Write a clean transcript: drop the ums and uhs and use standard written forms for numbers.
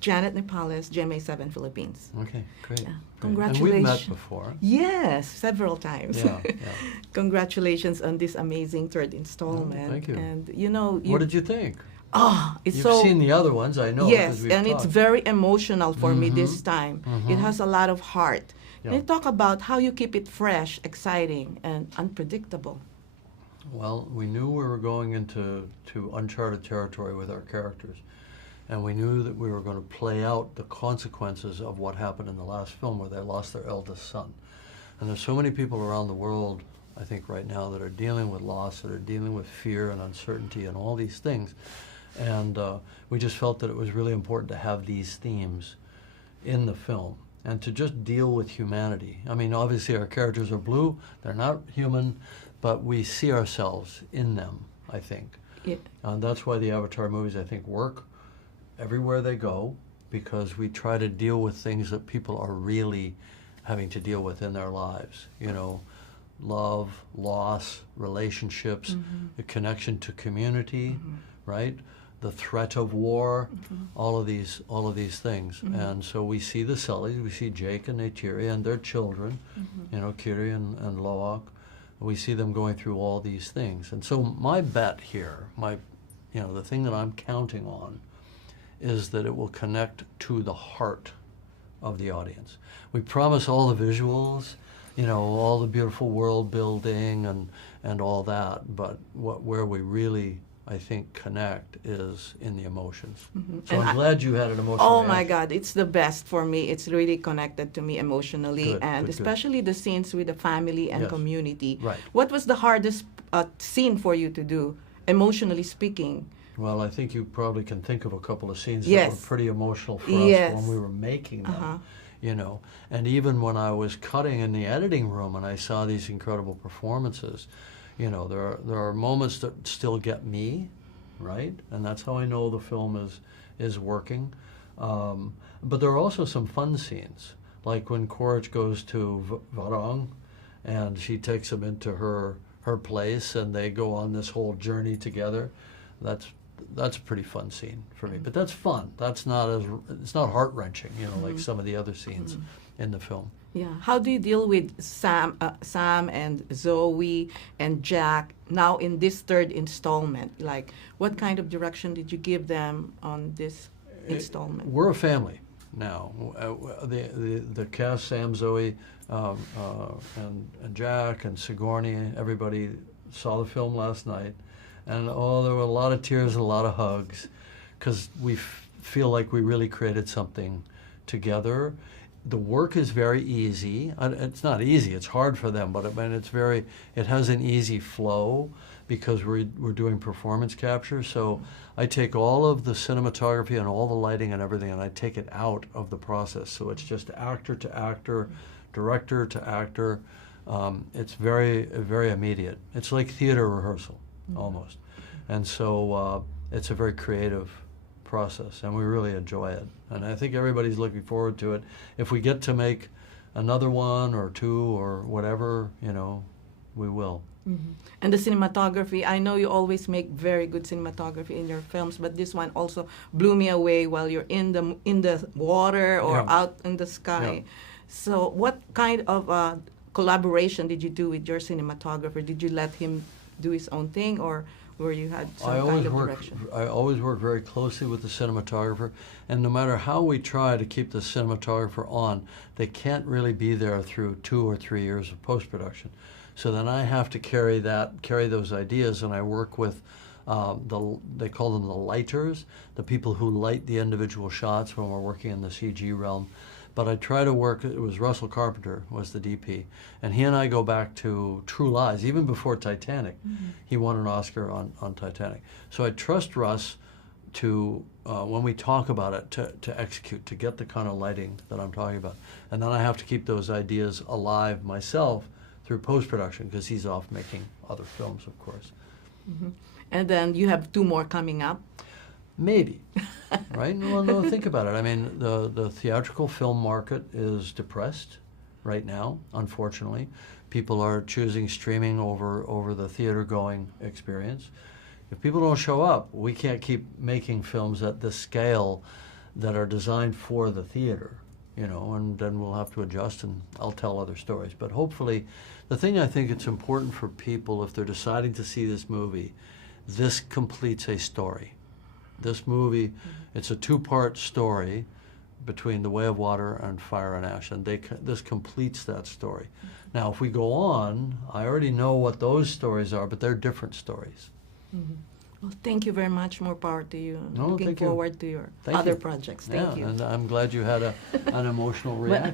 Janet Nepales, GMA7 Philippines. Okay, great. Yeah. Great. Congratulations. And we've met before. Yes, several times. Yeah, yeah. Congratulations on this amazing third installment. Oh, thank you. And you know, What did you think? it's You've so seen the other ones, I know. yes, because we've and it's talked. very emotional for me this time. It Mhm. has a lot of heart. Yeah. And you talk about how you keep it fresh, exciting, and unpredictable. Well, we knew we were going into uncharted territory with our characters. And we knew that we were going to play out the consequences of what happened in the last film where they lost their eldest son. And there's so many people around the world, I think right now, that are dealing with loss, that are dealing with fear and uncertainty and all these things. And we just felt that it was really important to have these themes in the film and to just deal with humanity. I mean, obviously our characters are blue, they're not human, but we see ourselves in them, I think. Yeah. And that's why the Avatar movies, I think, work everywhere they go, because we try to deal with things that people are really having to deal with in their lives. You know, love, loss, relationships, the connection to community, right? The threat of war, all of these things. And so we see the Sullys, we see Jake and Neytiri and their children, you know, Kiri and Loak. We see them going through all these things. And so my bet here, the thing that I'm counting on is that it will connect to the heart of the audience. We promise all the visuals, you know, all the beautiful world building and all that, but where we really, I think, connect is in the emotions. So and I'm glad you had an emotional Oh reaction. my God, it's the best for me. It's really connected to me emotionally, Good, and good, especially the scenes with the family and Yes. community. Right. What was the hardest scene for you to do, emotionally speaking? Well, I think you probably can think of a couple of scenes Yes. that were pretty emotional for Yes. us when we were making them, you know. And even when I was cutting in the editing room and I saw these incredible performances, you know, there are moments that still get me, right? And that's how I know the film is working. But there are also some fun scenes, like when Korich goes to Varong and she takes him into her place and they go on this whole journey together. That's a pretty fun scene for me, but that's fun. It's not heart-wrenching, you know, like some of the other scenes in the film. Yeah. How do you deal with Sam and Zoe and Jack now in this third installment? Like, what kind of direction did you give them on this installment? We're a family now. The cast, Sam, Zoe, and Jack and Sigourney, everybody saw the film last night. And there were a lot of tears and a lot of hugs, because we feel like we really created something together. The work is very easy. It's not easy, it's hard for them, but it has an easy flow because we're doing performance capture. So I take all of the cinematography and all the lighting and everything, and I take it out of the process. So it's just actor to actor, director to actor. It's very, very immediate. It's like theater rehearsal, almost. And so it's a very creative process, and we really enjoy it. And I think everybody's looking forward to it. If we get to make another one or two or whatever, you know, we will. And the cinematography, I know you always make very good cinematography in your films, but this one also blew me away while you're in the water or out in the sky. Yeah. So what kind of collaboration did you do with your cinematographer? Did you let him do his own thing, or where you had some kind of direction? I always work very closely with the cinematographer, and no matter how we try to keep the cinematographer on, they can't really be there through 2 or 3 years of post-production. So then I have to carry those ideas, and I work with they call them the lighters, the people who light the individual shots when we're working in the CG realm. But I try to work, it was Russell Carpenter was the DP, and he and I go back to True Lies, even before Titanic. He won an Oscar on Titanic. So I trust Russ to, when we talk about it, to execute, to get the kind of lighting that I'm talking about. And then I have to keep those ideas alive myself through post-production, because he's off making other films, of course. And then you have 2 more coming up. Maybe, right? Well, no, think about it. I mean, the theatrical film market is depressed right now, unfortunately. People are choosing streaming over the theater-going experience. If people don't show up, we can't keep making films at this scale that are designed for the theater, you know, and then we'll have to adjust and I'll tell other stories. But hopefully, the thing I think it's important for people, if they're deciding to see this movie, this completes a story. This movie, it's a two-part story between The Way of Water and Fire and Ash, and this completes that story. Now, if we go on, I already know what those stories are, but they're different stories. Mhm. Well, thank you very much. More power to you. No, Looking thank you. forward to your Thank other you. projects. Yeah, Thank you. and I'm glad you had an emotional reaction.